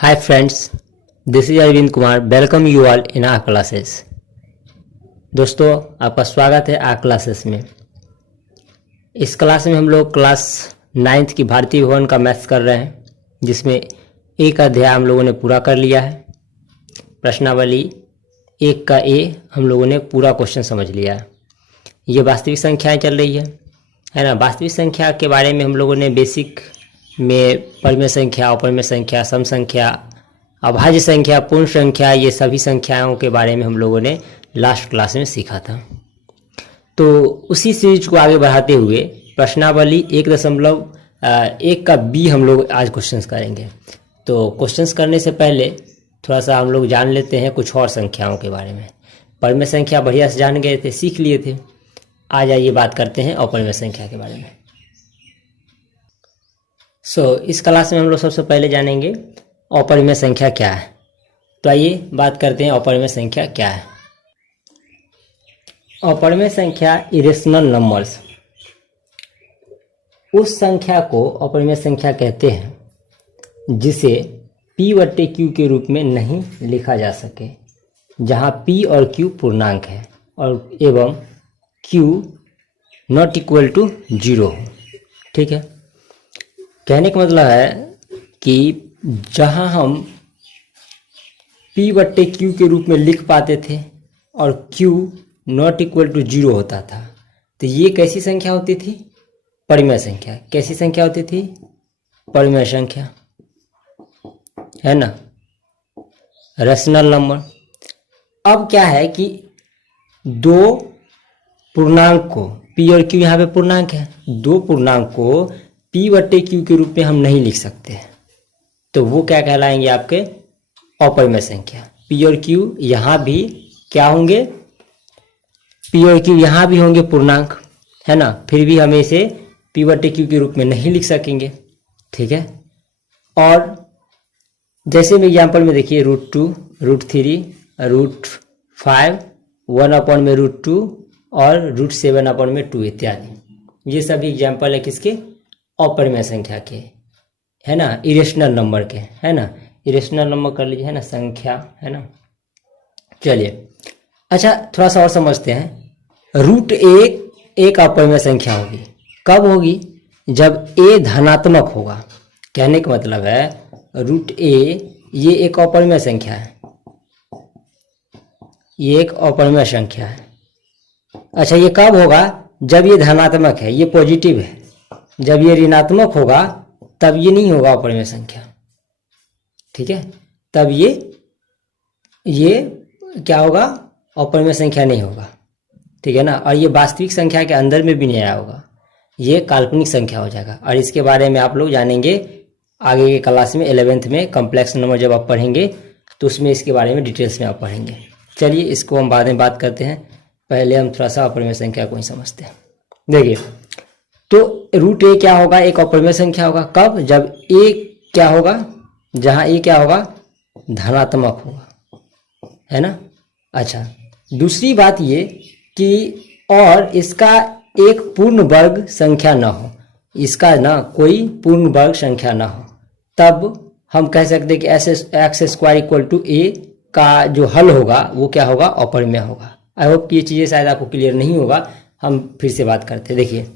Hi friends, this is Arvind Kumar. Welcome you all in our classes. दोस्तों आपका स्वागत है आर क्लासेस में। इस क्लास में हम लोग क्लास 9th की भारतीय भवन का मैथ्स कर रहे हैं, जिसमें एक अध्याय हम लोगों ने पूरा कर लिया है। प्रश्नावली 1 का ए हम लोगों ने पूरा क्वेश्चन समझ लिया है। ये वास्तविक संख्याएं चल रही है ना। वास्तविक संख्या के बारे में हम लोगों ने बेसिक में परिमेय संख्या, अपरिमेय संख्या, सम संख्या, अभाज्य संख्या, पूर्ण संख्या, ये सभी संख्याओं के बारे में हम लोगों ने लास्ट क्लास में सीखा था। तो उसी सीरीज को आगे बढ़ाते हुए प्रश्नावली 1.1 का बी हम लोग आज क्वेश्चंस करेंगे। तो क्वेश्चंस करने से पहले थोड़ा सा हम लोग जान लेते हैं कुछ और संख्याओं के बारे में। परिमेय संख्या बढ़िया से जान गए थे, सीख लिए थे। आज आइए बात करते हैं अपरिमेय संख्या के बारे में। इस क्लास में हम लोग सबसे पहले जानेंगे अपरिमेय संख्या क्या है। तो आइए बात करते हैं अपरिमेय संख्या क्या है। अपरिमेय संख्या इरेशनल नंबर्स, उस संख्या को अपरिमेय संख्या कहते हैं जिसे p/q के रूप में नहीं लिखा जा सके, जहां p और q पूर्णांक है और एवं q नॉट इक्वल टू 0 हो। ठीक है, कहने का मतलब है कि जहां हम p/q के रूप में लिख पाते थे और q नॉट इक्वल टू 0 होता था, तो ये कैसी संख्या होती थी? परिमेय संख्या। कैसी संख्या होती थी? परिमेय संख्या, है ना, रेशनल नंबर। अब क्या है कि दो पूर्णांक को, p और q यहाँ पे पूर्णांक है, दो पूर्णांक को p/q के रूप में हम नहीं लिख सकते, तो वो क्या कहलाएंगे? आपके अपरिमेय संख्या। p और q यहाँ भी क्या होंगे? p और q यहाँ भी होंगे पूर्णांक, है ना, फिर भी हमें इसे p/q के रूप में नहीं लिख सकेंगे। ठीक है, और जैसे में एग्जाम्पल में देखिए √2, √3, √5, 1/√2 और √7/2 इत्यादि। ये सभी एग्जाम्पल है किसके? अपरिमेय संख्या के, है ना, इरेशनल नंबर के, है ना। इरेशनल नंबर कर लीजिए, है ना, संख्या, है ना। चलिए अच्छा, थोड़ा सा और समझते हैं। √1 एक अपरिमेय संख्या होगी। कब होगी? जब a धनात्मक होगा। कहने का मतलब है √a ये एक अपरिमेय संख्या है, ये एक अपरिमेय संख्या है। अच्छा, ये कब होगा? जब ये धनात्मक है, ये पॉजिटिव है। जब ये ऋणात्मक होगा तब ये नहीं होगा अपरिमेय संख्या। ठीक है, तब ये क्या होगा? अपरिमेय संख्या नहीं होगा। ठीक है ना, और ये वास्तविक संख्या के अंदर में भी नहीं आया होगा, ये काल्पनिक संख्या हो जाएगा। और इसके बारे में आप लोग जानेंगे आगे के क्लास में, 11th में कॉम्प्लेक्स नंबर जब आप पढ़ेंगे तो उसमें इसके बारे में डिटेल्स में आप पढ़ेंगे। चलिए इसको हम बाद में बात करते हैं, पहले हम थोड़ा सा अपरिमेय संख्या को ही समझते हैं। देखिए, तो √a क्या होगा? एक अपरिमेय संख्या होगा। कब? जब a क्या होगा? जहां a क्या होगा? धनात्मक होगा, है ना। अच्छा, दूसरी बात ये कि और इसका एक पूर्ण वर्ग संख्या ना हो, इसका ना कोई पूर्ण वर्ग संख्या ना हो, तब हम कह सकते हैं कि x² = a का जो हल होगा वो क्या होगा? अपरिमेय होगा। आई होप कि ये चीज़ें शायद आपको क्लियर नहीं होगा, हम फिर से बात करते हैं। देखिए,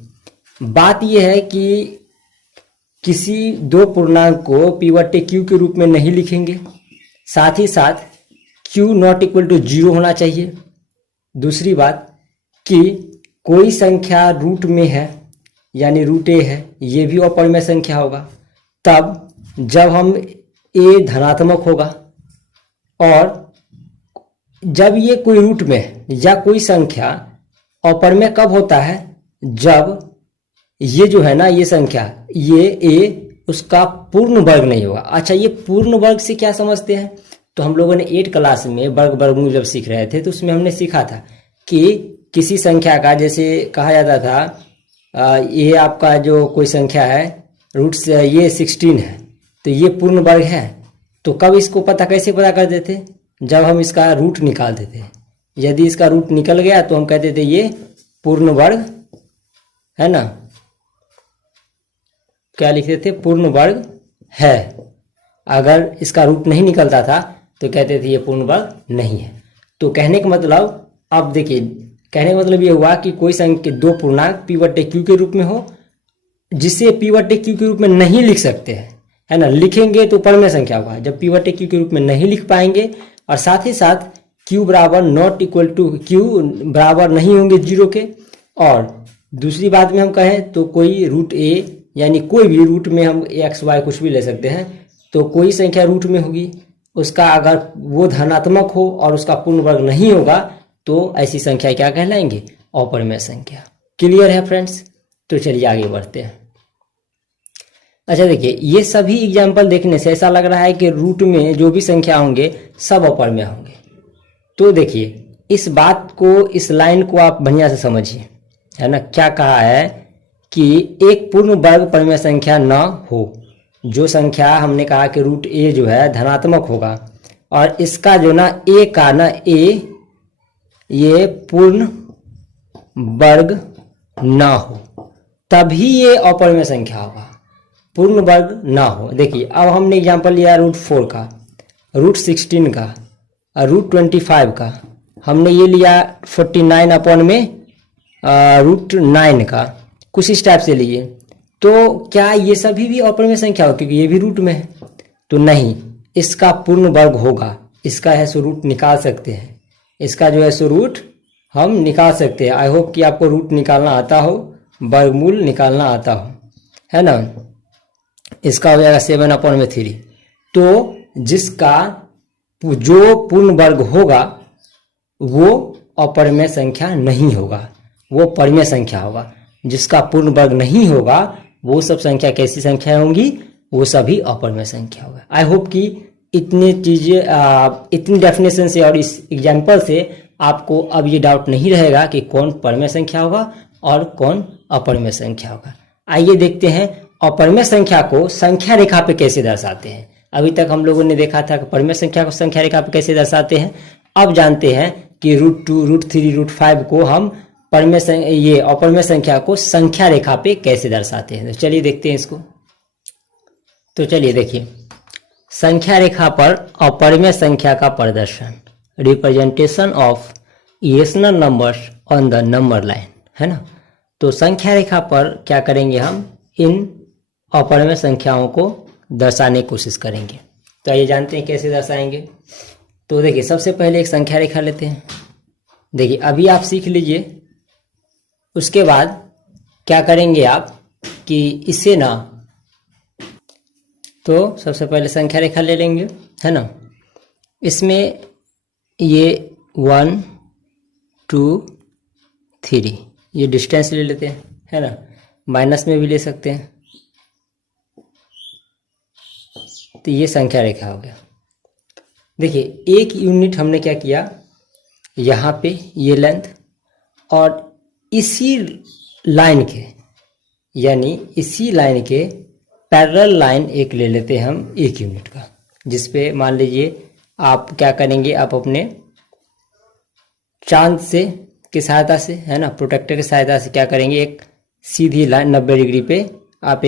बात यह है कि किसी दो पूर्णांक को p/q के रूप में नहीं लिखेंगे, साथ ही साथ q नॉट इक्वल टू 0 होना चाहिए। दूसरी बात कि कोई संख्या रूट में है, यानी √a है, ये भी अपरिमेय संख्या होगा तब जब हम a धनात्मक होगा। और जब ये कोई रूट में है या कोई संख्या अपरिमेय कब होता है? जब ये जो है ना, ये संख्या, ये a उसका पूर्ण वर्ग नहीं होगा। अच्छा, ये पूर्ण वर्ग से क्या समझते हैं? तो हम लोगों ने 8 क्लास में वर्गमूल जब सीख रहे थे तो उसमें हमने सीखा था कि किसी संख्या का, जैसे कहा जाता था ये आपका जो कोई संख्या है रूट से ये 16 है, तो ये पूर्ण वर्ग है। तो कब इसको कैसे पता कर देते? जब हम इसका रूट निकाल देते। यदि इसका रूट निकल गया तो हम कहते थे ये पूर्ण वर्ग, है ना, क्या लिखते थे? पूर्ण वर्ग है। अगर इसका रूट नहीं निकलता था तो कहते थे ये पूर्ण वर्ग नहीं है। तो कहने का मतलब, अब देखिए, कहने का मतलब ये हुआ कि कोई संख्या दो पूर्णांक p बटे q के रूप में हो जिसे p बटे q के रूप में नहीं लिख सकते हैं, है ना, लिखेंगे तो परमेय संख्या होगा। जब p बटे q के रूप में नहीं लिख पाएंगे और साथ ही साथ q बराबर नॉट इक्वल टू, q बराबर नहीं होंगे 0 के, और दूसरी बात में हम कहें तो कोई रूट a यानी कोई भी रूट में हम x y कुछ भी ले सकते हैं, तो कोई संख्या रूट में होगी, उसका अगर वो धनात्मक हो और उसका पूर्ण वर्ग नहीं होगा तो ऐसी संख्या क्या कहलाएंगे? अपरिमेय संख्या। क्लियर है फ्रेंड्स? तो चलिए आगे बढ़ते हैं। अच्छा देखिए, ये सभी एग्जाम्पल देखने से ऐसा लग रहा है कि रूट में जो भी संख्या होंगे सब अपरिमेय होंगे। तो देखिए इस बात को, इस लाइन को आप बढ़िया से समझिए, है ना। क्या कहा है कि एक पूर्ण वर्ग परिमेय संख्या न हो। जो संख्या हमने कहा कि रूट ए जो है धनात्मक होगा और इसका जो ना ए का ना ए ये पूर्ण वर्ग ना हो, तभी ये अपरिमेय संख्या होगा। पूर्ण वर्ग ना हो। देखिए अब हमने एग्जांपल लिया रूट 4 का, रूट 16 का और रूट 25 का, हमने ये लिया 49 अपॉन में रूट 9 का, कुछ इस टाइप से लिए। तो क्या ये सभी भी अपरिमेय संख्या हो क्योंकि ये भी रूट में है? तो नहीं, इसका पूर्ण वर्ग होगा। इसका है सो रूट निकाल सकते हैं, इसका जो है सो रूट हम निकाल सकते हैं। आई होप कि आपको रूट निकालना आता हो, वर्गमूल निकालना आता हो, है ना। इसका हो जाएगा 7/3। तो जिसका जो पूर्ण वर्ग होगा वो अपरिमेय संख्या नहीं होगा, वो परिमेय संख्या होगा। जिसका पूर्ण वर्ग नहीं होगा वो सब संख्या कैसी संख्या होंगी? वो सभी अपरिमेय संख्या होगा। आई होप कि इतनी चीजें, इतनी डेफिनेशन से और इस एग्जाम्पल से आपको अब ये डाउट नहीं रहेगा कि कौन परिमेय संख्या होगा और कौन अपरिमेय संख्या होगा। आइए देखते हैं अपरिमेय संख्या को संख्या रेखा पे कैसे दर्शाते हैं। अभी तक हम लोगों ने देखा था कि परिमेय संख्या को संख्या रेखा पे कैसे दर्शाते हैं। अब जानते हैं कि रूट 2, रूट 3, रूट 5 को हम ये अपरिमेय संख्या को संख्या रेखा पे कैसे दर्शाते हैं। तो चलिए देखते हैं इसको। तो चलिए देखिए, संख्या रेखा पर अपरिमेय संख्या का प्रदर्शन, representation of irrational numbers on the number line, है ना। तो संख्या रेखा पर क्या करेंगे, हम इन अपरिमेय संख्याओं को दर्शाने की कोशिश करेंगे। तो आइए जानते हैं कैसे दर्शाएंगे। तो देखिए सबसे पहले एक संख्या रेखा लेते हैं। देखिए अभी आप सीख लीजिए, उसके बाद क्या करेंगे आप कि इसे ना, तो सबसे पहले संख्या रेखा ले लेंगे, है ना। इसमें ये 1 2 3 ये डिस्टेंस ले लेते हैं, है ना। माइनस में भी ले सकते हैं। तो ये संख्या रेखा हो गया। देखिए एक यूनिट हमने क्या किया, यहाँ पे ये लेंथ, और इसी लाइन के, यानी इसी लाइन के पैरेलल लाइन एक ले लेते हैं हम 1 यूनिट का, जिसपे मान लीजिए आप क्या करेंगे, आप अपने चांद से की सहायता से, है ना, प्रोटेक्टर की सहायता से क्या करेंगे, एक सीधी लाइन 90 डिग्री पे आप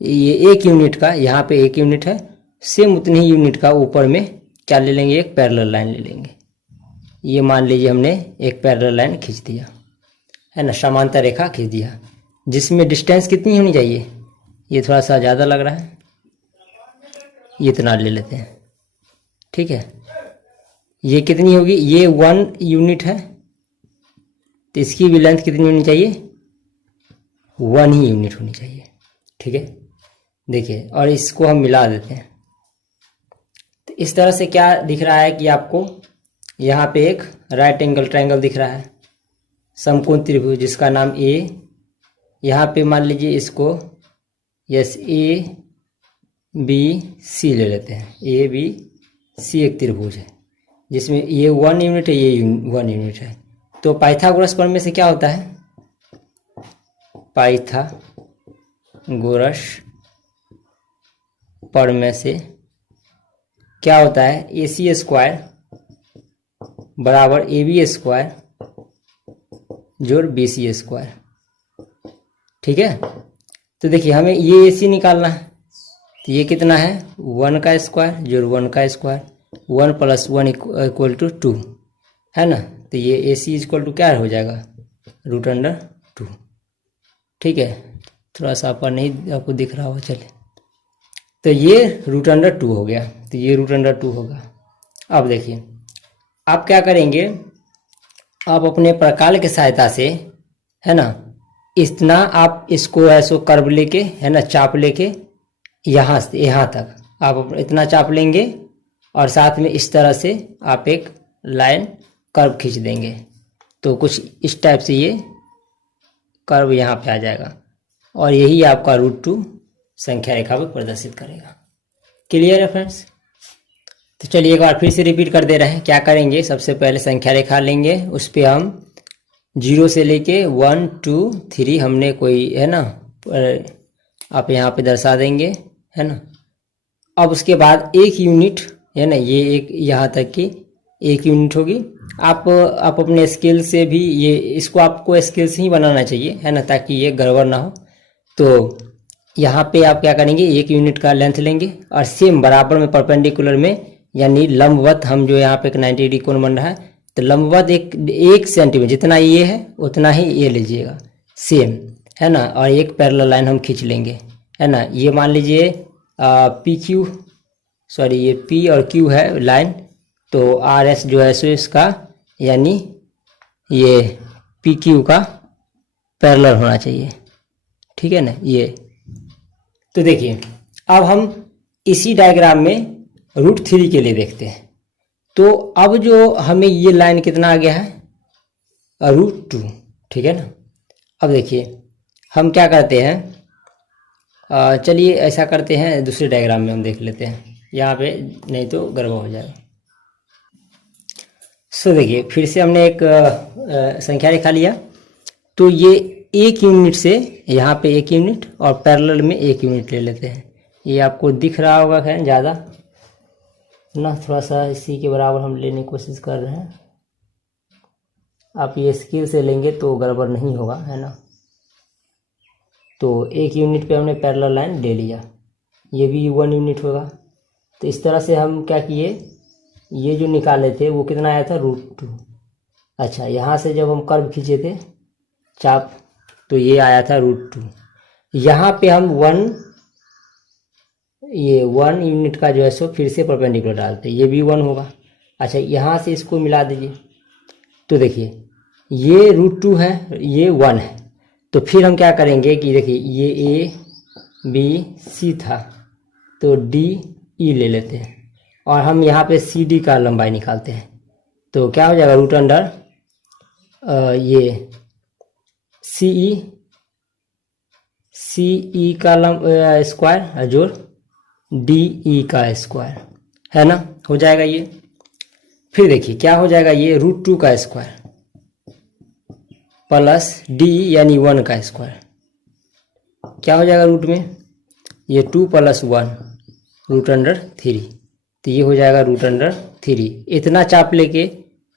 ये 1 यूनिट का, यहाँ पे 1 यूनिट है, सेम उतनी ही यूनिट का ऊपर में क्या ले लेंगे, एक पैरेलल लाइन ले लेंगे। ये मान लीजिए हमने एक पैरेलल लाइन खींच दिया, है ना, समांतर रेखा खींच दिया, जिसमें डिस्टेंस कितनी होनी चाहिए, ये थोड़ा सा ज़्यादा लग रहा है, ये इतना ले लेते हैं, ठीक है। ये कितनी होगी, ये 1 यूनिट है, तो इसकी भी लेंथ कितनी होनी चाहिए, 1 ही यूनिट होनी चाहिए, ठीक है। देखिए और इसको हम मिला देते हैं। तो इस तरह से क्या दिख रहा है कि आपको यहाँ पे एक राइट एंगल ट्रायंगल दिख रहा है, समकोण त्रिभुज जिसका नाम ए। यहाँ पे मान लीजिए इसको यस ए बी सी ले लेते हैं। ए बी सी एक त्रिभुज है जिसमें ये 1 यूनिट है, ये 1 यूनिट है। तो पाइथागोरस प्रमेय से क्या होता है, पाइथागोरस प्रमेय से क्या होता है, ए सी स्क्वायर बराबर ए बी स्क्वायर जोड़ बी सी स्क्वायर, ठीक है। तो देखिए हमें ये ए सी निकालना है, तो ये कितना है 1 का स्क्वायर जोड़ 1 का स्क्वायर, 1 + 1 इक्वल टू 2 है ना। तो ये AC इक्वल टू क्या हो जाएगा √2। ठीक है, थोड़ा सा पर नहीं आपको दिख रहा होगा, चले। तो ये √2 हो गया, तो ये √2 होगा। अब देखिए आप क्या करेंगे, आप अपने प्रकाल की सहायता से है ना इतना आप इसको ऐसो कर्व लेके है ना चाप लेके यहाँ से यहाँ तक आप इतना चाप लेंगे और साथ में इस तरह से आप एक लाइन कर्व खींच देंगे, तो कुछ इस टाइप से ये कर्व यहाँ पे आ जाएगा और यही आपका √2 संख्या रेखा को प्रदर्शित करेगा। क्लियर है फ्रेंड्स? तो चलिए एक बार फिर से रिपीट कर दे रहे हैं। क्या करेंगे, सबसे पहले संख्या रेखा लेंगे, उस पर हम 0 से लेके 1 2 3 हमने कोई है ना आप यहाँ पे दर्शा देंगे है ना। अब उसके बाद 1 यूनिट है ना, ये एक यहाँ तक की 1 यूनिट होगी। आप अपने स्केल से भी ये इसको आपको स्केल से ही बनाना चाहिए है ना, ताकि ये गड़बड़ ना हो। तो यहाँ पे आप क्या करेंगे 1 यूनिट का लेंथ लेंगे और सेम बराबर में परपेंडिकुलर में यानी लंबवत हम जो यहाँ पे एक 90 डिग्री कोण बन रहा है, तो लंबवत 1 सेंटीमीटर जितना ये है उतना ही ये लीजिएगा सेम है ना। और एक पैरेलल लाइन हम खींच लेंगे है ना। ये मान लीजिए PQ सॉरी ये P और Q है लाइन, तो RS जो है सो इसका यानी ये PQ का पैरेलल होना चाहिए, ठीक है ना ये। तो देखिए अब हम इसी डायग्राम में √3 के लिए देखते हैं। तो अब जो हमें ये लाइन कितना आ गया है √2, ठीक है ना। अब देखिए हम क्या करते हैं, चलिए ऐसा करते हैं दूसरे डायग्राम में हम देख लेते हैं, यहाँ पे नहीं तो गड़बड़ हो जाएगा। सो देखिए फिर से हमने एक संख्या रेखा लिया, तो ये 1 यूनिट से यहाँ पे 1 यूनिट और पैरेलल में 1 यूनिट ले लेते हैं। ये आपको दिख रहा होगा खैर ज़्यादा ना, थोड़ा सा इसी के बराबर हम लेने की कोशिश कर रहे हैं। आप ये स्केल से लेंगे तो गड़बड़ नहीं होगा है ना। तो 1 यूनिट पे हमने पैरेलल लाइन ले लिया, ये भी 1 यूनिट होगा। तो इस तरह से हम क्या किए, ये जो निकाले थे वो कितना आया था √2। अच्छा, यहाँ से जब हम कर्व खींचे थे चाप तो ये आया था √2। यहाँ पे हम 1 यूनिट का जो है सो फिर से परपेंडिकुलर डालते, ये भी 1 होगा। अच्छा, यहाँ से इसको मिला दीजिए, तो देखिए ये √2 है, ये 1 है। तो फिर हम क्या करेंगे कि देखिए ये A B C था, तो D E ले लेते हैं और हम यहाँ पे CD का लंबाई निकालते हैं। तो क्या हो जाएगा ये CE का स्क्वायर जोड़ DE का स्क्वायर है ना, हो जाएगा ये। फिर देखिए क्या हो जाएगा, ये √2 का स्क्वायर प्लस DE यानी 1 का स्क्वायर, क्या हो जाएगा रूट में, ये 2 + 1 √3। तो ये हो जाएगा √3। इतना चाप लेके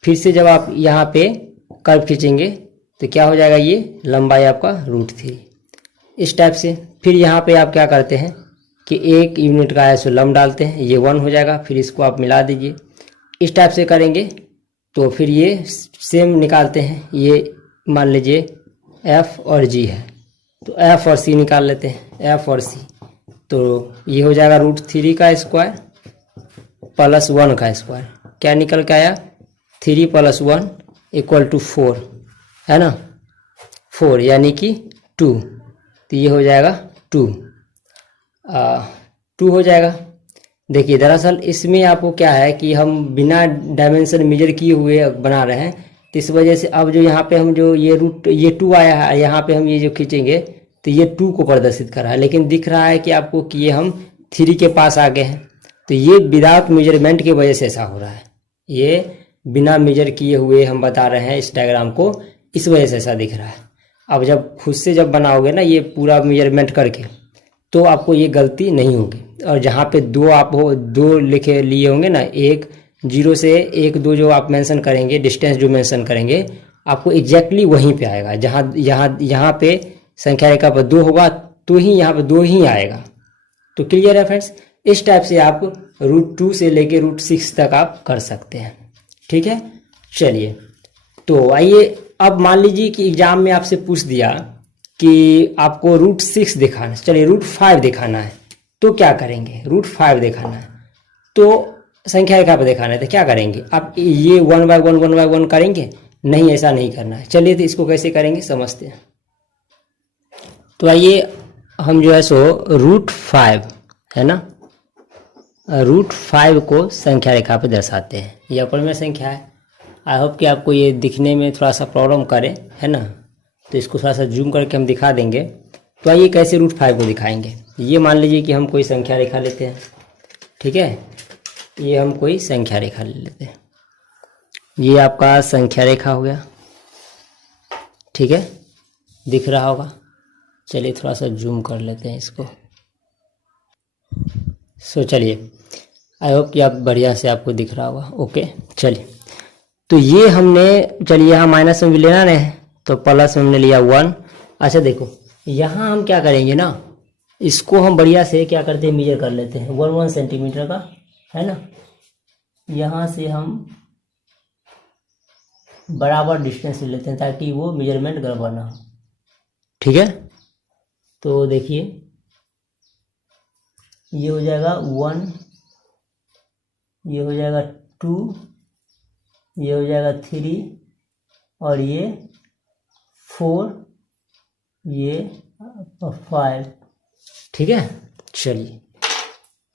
फिर से जब आप यहाँ पे कर्व खींचेंगे तो क्या हो जाएगा, ये लंबाई आपका √3 इस टाइप से। फिर यहाँ पे आप क्या करते हैं कि 1 यूनिट का ऐसे लंब डालते हैं, ये 1 हो जाएगा। फिर इसको आप मिला दीजिए, इस टाइप से करेंगे तो फिर ये सेम निकालते हैं। ये मान लीजिए F और G है, तो F और C निकाल लेते हैं, F और C। तो ये हो जाएगा √3 का स्क्वायर प्लस 1 का स्क्वायर, क्या निकल के आया 3 + 1 = 4 है ना, 4 यानी कि 2। तो ये हो जाएगा 2 हो जाएगा। देखिए दरअसल इसमें आपको क्या है कि हम बिना डायमेंशन मेजर किए हुए बना रहे हैं, तो इस वजह से अब जो यहाँ पे हम जो ये 2 आया है, यहाँ पे हम ये जो खींचेंगे तो ये 2 को प्रदर्शित कर रहा है, लेकिन दिख रहा है कि आपको कि ये हम 3 के पास आ गए हैं। तो ये विदाउट मेजरमेंट की वजह से ऐसा हो रहा है, ये बिना मेजर किए हुए हम बता रहे हैं इस डायग्राम को, इस वजह से ऐसा दिख रहा है। अब जब खुद से जब बनाओगे ना ये पूरा मेजरमेंट करके, तो आपको ये गलती नहीं होगी। और जहाँ पे 2 आप 2 लिखे लिए होंगे ना, 1 0 से 1 2 जो आप मेंशन करेंगे, डिस्टेंस जो मेंशन करेंगे, आपको एग्जैक्टली वहीं पे आएगा। जहाँ पे संख्या रेखा पर 2 होगा तो ही यहाँ पे 2 ही आएगा, तो क्लियर है फ्रेंड्स, इस टाइप से आप √2 से लेके √6 तक आप कर सकते हैं। ठीक है, चलिए तो आइए अब मान लीजिए कि एग्जाम में आपसे पूछ दिया कि आपको √6 दिखाना है, चलिए √5 दिखाना है, तो क्या करेंगे? √5 दिखाना है तो संख्या रेखा पर दिखाना है तो क्या करेंगे? आप ये 1 बाय 1 1 बाय 1 करेंगे? नहीं, ऐसा नहीं करना है। चलिए तो इसको कैसे करेंगे समझते हैं। तो आइए हम जो है सो √5 है ना, √5 को संख्या रेखा पर दर्शाते हैं। ये अपरिमेय संख्या है। आई होप कि आपको ये दिखने में थोड़ा सा प्रॉब्लम करे, है ना, तो इसको थोड़ा सा जूम करके हम दिखा देंगे। तो आइए कैसे √5 को दिखाएंगे। ये मान लीजिए कि हम कोई संख्या रेखा लेते हैं, ठीक है, ये हम कोई संख्या रेखा ले लेते हैं। ये आपका संख्या रेखा हो गया, ठीक है, दिख रहा होगा। चलिए थोड़ा सा जूम कर लेते हैं इसको। चलिए आई होप कि आप बढ़िया से आपको दिख रहा होगा। ओके, चलिए तो ये हमने, चलिए यहाँ माइनस में भी लेना है तो प्लस में हमने लिया 1। अच्छा देखो यहाँ हम क्या करेंगे ना, इसको हम बढ़िया से क्या करते हैं, मेजर कर लेते हैं 1 सेंटीमीटर का, है ना। यहाँ से हम बराबर डिस्टेंस ले लेते हैं ताकि वो मेजरमेंट गड़बड़ ना हो, ठीक है। तो देखिए ये हो जाएगा 1, ये हो जाएगा 2, ये हो जाएगा 3 और ये 4, ये 5, ठीक है। चलिए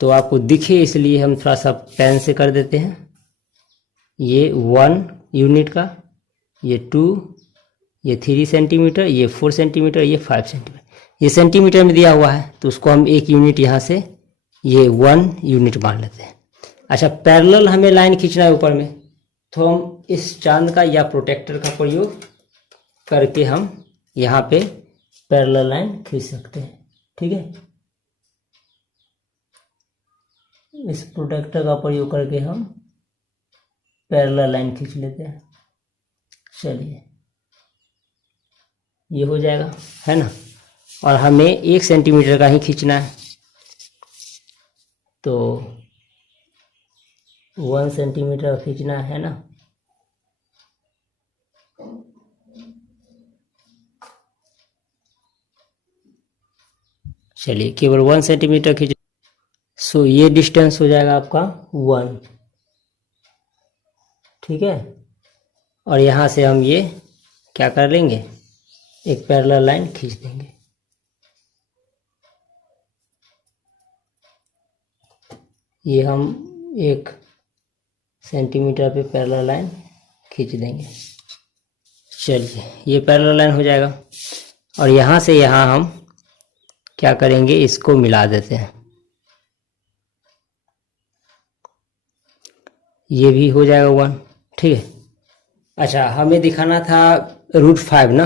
तो आपको दिखे इसलिए हम थोड़ा सा पेन से कर देते हैं। ये 1 यूनिट का, ये 2, ये 3 सेंटीमीटर, ये 4 सेंटीमीटर, ये 5 सेंटीमीटर। ये सेंटीमीटर में दिया हुआ है तो उसको हम 1 यूनिट यहाँ से ये 1 यूनिट मान लेते हैं। अच्छा पैरेलल हमें लाइन खींचना है ऊपर में, तो हम इस चांद का या प्रोटेक्टर का प्रयोग करके हम यहाँ पे पैरेलल लाइन खींच सकते हैं, ठीक है। इस प्रोटेक्टर का प्रयोग करके हम पैरेलल लाइन खींच लेते हैं। चलिए ये हो जाएगा, है ना, और हमें 1 सेंटीमीटर का ही खींचना है तो 1 सेंटीमीटर खींचना है ना। चलिए केवल 1 सेंटीमीटर खींच, सो ये डिस्टेंस हो जाएगा आपका 1, ठीक है। और यहाँ से हम ये क्या कर लेंगे, एक पैरेलल लाइन खींच देंगे। ये हम 1 सेंटीमीटर पे पैरेलल लाइन खींच देंगे। चलिए ये पैरेलल लाइन हो जाएगा और यहाँ से यहाँ हम क्या करेंगे, इसको मिला देते हैं। ये भी हो जाएगा 1, ठीक है। अच्छा हमें दिखाना था √5 ना,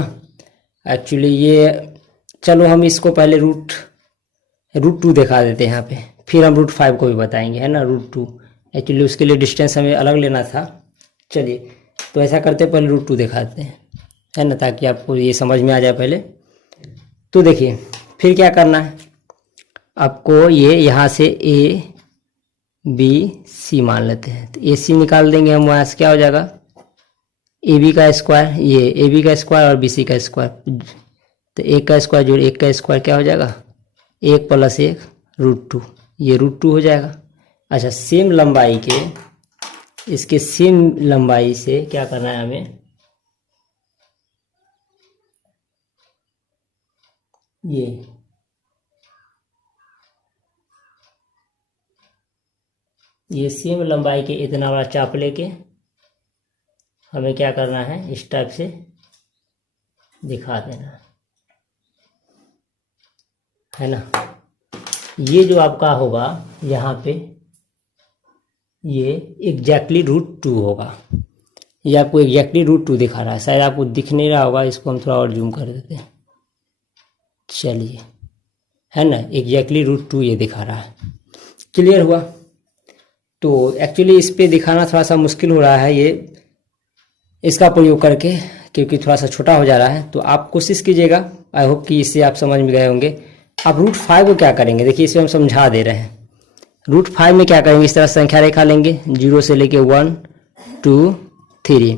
एक्चुअली ये, चलो हम इसको पहले √2 दिखा देते हैं यहाँ पे, फिर हम √5 को भी बताएंगे, है ना। √2 एक्चुअली उसके लिए डिस्टेंस हमें अलग लेना था। चलिए तो ऐसा करते पहले √2 दिखाते हैं, है ना, ताकि आपको ये समझ में आ जाए पहले। तो देखिए फिर क्या करना है आपको, ये यहाँ से ABC मान लेते हैं, तो AC निकाल देंगे हम, वहाँ से क्या हो जाएगा AB का स्क्वायर, ये AB का स्क्वायर और BC का स्क्वायर, तो 1 का स्क्वायर जोड़ 1 का स्क्वायर क्या हो जाएगा 1 + 1 √2, ये √2 हो जाएगा। अच्छा सेम लंबाई के, इसके सेम लंबाई से क्या करना है हमें, ये सेम लंबाई के इतना बड़ा चाप लेके हमें क्या करना है, इस टाइप से दिखा देना है ना। ये जो आपका होगा यहाँ पे, ये एग्जैक्टली √2 होगा। ये आपको एग्जैक्टली √2 दिखा रहा है, शायद आपको दिख नहीं रहा होगा, इसको हम थोड़ा और जूम कर देते हैं। चलिए, है ना, एग्जैक्टली √2 ये दिखा रहा है। क्लियर हुआ। तो एक्चुअली इस पे दिखाना थोड़ा सा मुश्किल हो रहा है, ये इसका प्रयोग करके, क्योंकि थोड़ा सा छोटा हो जा रहा है। तो आप कोशिश कीजिएगा, आई होप कि इससे आप समझ में गए होंगे। अब √5 को क्या करेंगे, देखिए इसमें हम समझा दे रहे हैं। √5 में क्या करेंगे, इस तरह संख्या रेखा लेंगे 0 से लेके 1 2 3।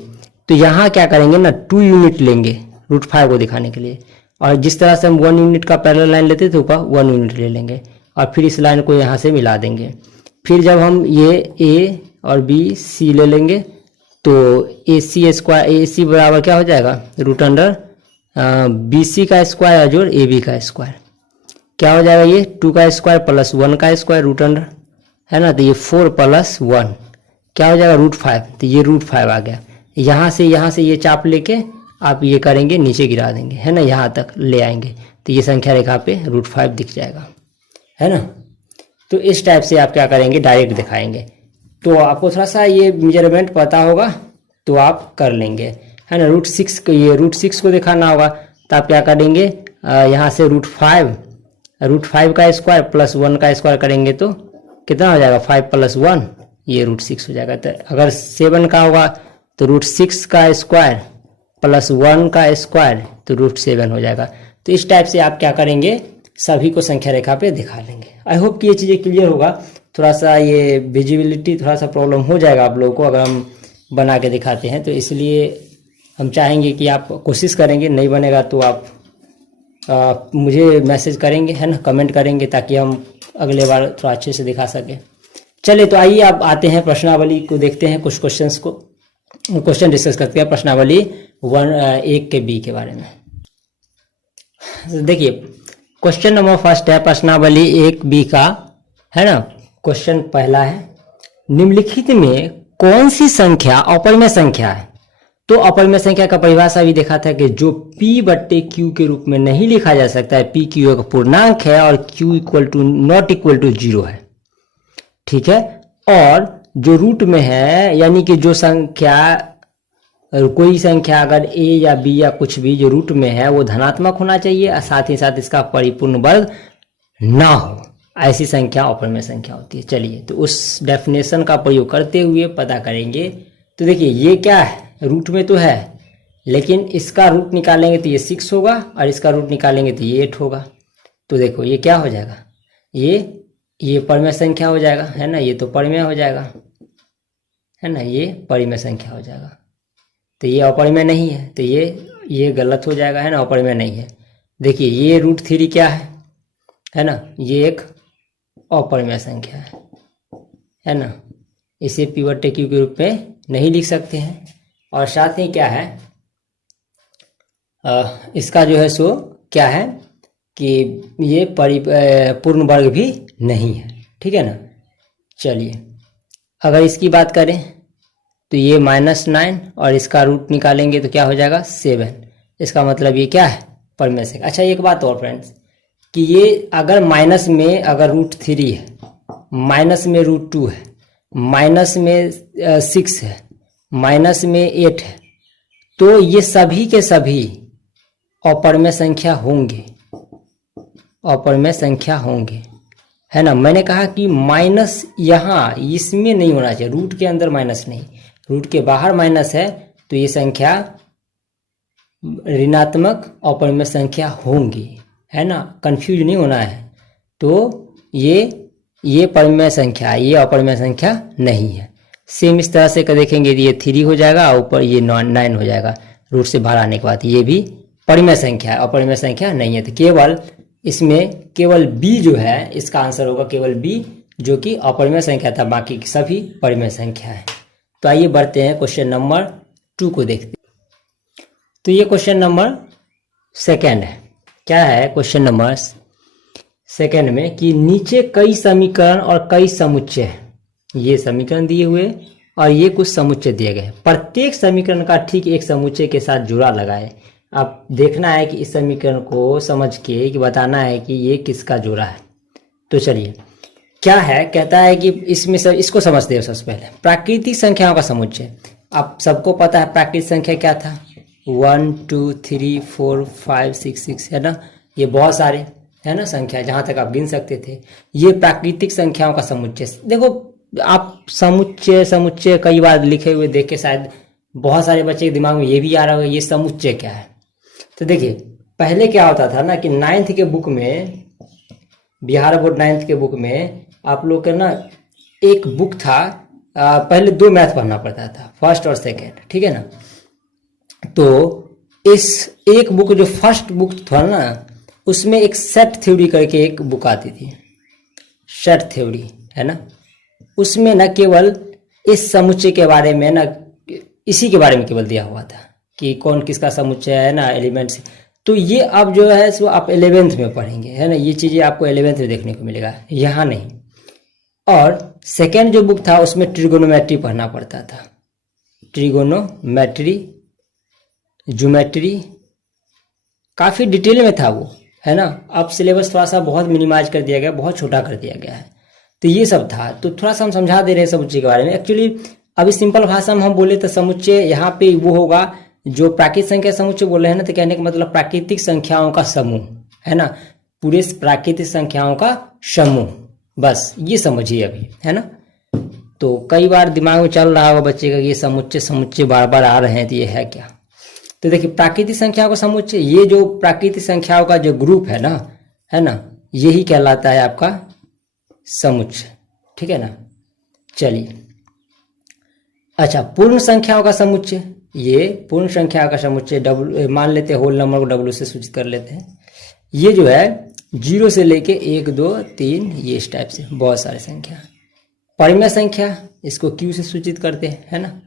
तो यहाँ क्या करेंगे ना, 2 यूनिट लेंगे √5 को दिखाने के लिए, और जिस तरह से हम 1 यूनिट का पैरेलल लाइन लेते थे ऊपर 1 यूनिट ले लेंगे, और फिर इस लाइन को यहाँ से मिला देंगे। फिर जब हम ये ए और बी सी ले लेंगे तो AC² बराबर क्या हो जाएगा, √BC का स्क्वायर जोड़ AB का स्क्वायर, क्या हो जाएगा ये 2 का स्क्वायर प्लस 1 का स्क्वायर √, है ना। तो ये 4 + 1 क्या हो जाएगा √5, तो ये √5 आ गया। यहाँ से ये चाप लेके आप ये करेंगे, नीचे गिरा देंगे, है ना, यहाँ तक ले आएंगे, तो ये संख्या रेखा पे √5 दिख जाएगा, है ना। तो इस टाइप से आप क्या करेंगे, डायरेक्ट दिखाएंगे। तो आपको थोड़ा सा ये मेजरमेंट पता होगा तो आप कर लेंगे, है ना। √6 को दिखाना होगा तो आप क्या करेंगे, यहाँ से √5 का स्क्वायर प्लस 1 का स्क्वायर करेंगे तो कितना हो जाएगा, 5 + 1 ये √6 हो जाएगा। तो अगर 7 का होगा तो √6 का स्क्वायर प्लस 1 का स्क्वायर तो √7 हो जाएगा। तो इस टाइप से आप क्या करेंगे, सभी को संख्या रेखा पे दिखा लेंगे। आई होप कि ये चीज़ें क्लियर होगा। थोड़ा सा ये विजिबिलिटी थोड़ा सा प्रॉब्लम हो जाएगा आप लोगों को अगर हम बना के दिखाते हैं, तो इसलिए हम चाहेंगे कि आप कोशिश करेंगे, नहीं बनेगा तो आप मुझे मैसेज करेंगे, है ना, कमेंट करेंगे, ताकि हम अगले बार थोड़ा अच्छे से दिखा सकें। चलिए तो आइए आप आते हैं प्रश्नावली को देखते हैं, कुछ क्वेश्चन डिस्कस करते हैं प्रश्नावली 1 के बी के बारे में। देखिए क्वेश्चन नंबर फर्स्ट है प्रश्नावली 1B का, है ना। क्वेश्चन पहला है, निम्नलिखित में कौन सी संख्या अपरिमेय संख्या है। तो अपरिमेय संख्या का परिभाषा भी देखा था कि जो P/Q के रूप में नहीं लिखा जा सकता है, PQ एक पूर्णांक है और Q = 0 है, ठीक है। और जो रूट में है, यानी कि जो संख्या, कोई संख्या अगर A या B या कुछ भी जो रूट में है वो धनात्मक होना चाहिए और साथ ही साथ इसका परिपूर्ण वर्ग ना हो, ऐसी संख्या अपरिमेय संख्या होती है। चलिए तो उस डेफिनेशन का प्रयोग करते हुए पता करेंगे। तो देखिए ये क्या है, रूट में तो है, लेकिन इसका रूट निकालेंगे तो ये 6 होगा और इसका रूट निकालेंगे तो ये 8 होगा। तो देखो ये क्या हो जाएगा, ये परिमेय संख्या हो जाएगा, है ना। ये तो परिमेय हो जाएगा, है ना, ये परिमेय संख्या हो जाएगा। तो ये अपरिमेय नहीं है, तो ये गलत हो जाएगा, है ना, अपरिमेय नहीं है। देखिए ये √3 क्या है ना, ये एक अपरिमेय संख्या है ना। इसे P/Q के रूप में नहीं लिख सकते हैं। और साथ ही क्या है, इसका जो है सो क्या है कि ये पूर्ण वर्ग भी नहीं है, ठीक है ना। चलिए अगर इसकी बात करें तो ये -9 और इसका रूट निकालेंगे तो क्या हो जाएगा 7। इसका मतलब ये क्या है, परिमेय संख्या। अच्छा एक बात और फ्रेंड्स, कि ये अगर माइनस में अगर √3 है, माइनस में √2 है, माइनस में 6 है, माइनस में 8 है, तो ये सभी के सभी अपरिमेय संख्या होंगे, अपरिमेय संख्या होंगे, है ना। मैंने कहा कि माइनस यहाँ इसमें नहीं होना चाहिए, रूट के अंदर माइनस नहीं, रूट के बाहर माइनस है, तो ये संख्या ऋणात्मक अपरिमेय संख्या होंगी, है ना, कंफ्यूज नहीं होना है। तो ये परिमेय संख्या, ये अपरिमेय संख्या नहीं है। सेम इस तरह से देखेंगे ये 3 हो जाएगा और ऊपर ये 9 हो जाएगा, रूट से बाहर आने के बाद ये भी परिमेय संख्या है, अपरिमेय संख्या नहीं है। तो केवल इसमें केवल B जो है, इसका आंसर होगा केवल B, जो कि अपरिमेय संख्या था, बाकी की सभी परिमेय संख्या है। तो आइए बढ़ते हैं क्वेश्चन नंबर 2 को देखते हैं। तो ये क्वेश्चन नंबर 2 है। क्या है क्वेश्चन नंबर 2 में कि नीचे कई समीकरण और कई समुच्चय हैं। ये समीकरण दिए हुए और ये कुछ समुच्चय दिए गए, प्रत्येक समीकरण का ठीक एक समुच्चय के साथ जुड़ा लगाए। अब देखना है कि इस समीकरण को समझ के कि बताना है कि ये किसका जोड़ा है। तो चलिए क्या है, कहता है कि इसमें सब इसको समझते हैं। सबसे पहले प्राकृतिक संख्याओं का समुच्चय। आप सबको पता है प्राकृतिक संख्या क्या था, 1 2 3 4 5 6 6, है ना। ये बहुत सारे है ना संख्या, जहां तक आप गिन सकते थे। ये प्राकृतिक संख्याओं का समुच्चय। देखो आप समुच्चय कई बार लिखे हुए देख के शायद बहुत सारे बच्चे के दिमाग में ये भी आ रहा होगा, ये समुच्चय क्या है। तो देखिए पहले क्या होता था ना कि 9th के बुक में बिहार बोर्ड 9th के बुक में आप लोग का ना एक बुक था, पहले 2 मैथ पढ़ना पड़ता था, फर्स्ट और सेकेंड, ठीक है ना। तो इस एक बुक जो फर्स्ट बुक था ना, उसमें एक सेट थ्योरी करके एक बुक आती थी, सेट थ्योरी, है ना। उसमें न केवल इस समुच्चय के बारे में ना, इसी के बारे में केवल दिया हुआ था कि कौन किसका समुच्चय है ना, एलिमेंट्स। तो ये अब जो है सो आप 11th में पढ़ेंगे, है ना, ये चीज़ें आपको 11th में देखने को मिलेगा, यहाँ नहीं। और सेकेंड जो बुक था उसमें ट्रिगोनोमेट्री पढ़ना पड़ता था, ट्रिगोनोमेट्री, ज्योमेट्री, काफ़ी डिटेल में था वो, है ना। अब सिलेबस थोड़ा सा बहुत मिनिमाइज कर दिया गया, बहुत छोटा कर दिया गया है। तो ये सब था, तो थोड़ा सा हम समझा दे रहे हैं समुच्चय के बारे में। एक्चुअली अभी सिंपल भाषा में हम बोले तो समुच्चय यहाँ पे वो होगा जो प्राकृतिक संख्या समुच्चय बोल रहे हैं ना, तो कहने का मतलब प्राकृतिक संख्याओं का समूह, है ना, पूरे प्राकृतिक संख्याओं का समूह, बस ये समझिए अभी, है ना। तो कई बार दिमाग में चल रहा होगा बच्चे का ये समुच्चय समुच्चय बार बार आ रहे हैं, तो ये है क्या। तो देखिए प्राकृतिक संख्याओं का समुच्चय, ये जो प्राकृतिक संख्याओं का जो ग्रुप है ना, यही कहलाता है आपका समुच्चय, ठीक है ना। चलिए, अच्छा, पूर्ण संख्याओं का समुच्चय, ये पूर्ण संख्या का समुच्चय डब्ल्यू मान लेते हैं, होल नंबर को डब्ल्यू से सूचित कर लेते हैं। ये जो है 0 से लेके 1 2 3, ये इस टाइप से बहुत सारी संख्या। परिमेय संख्या, इसको क्यू से सूचित करते हैं, है ना।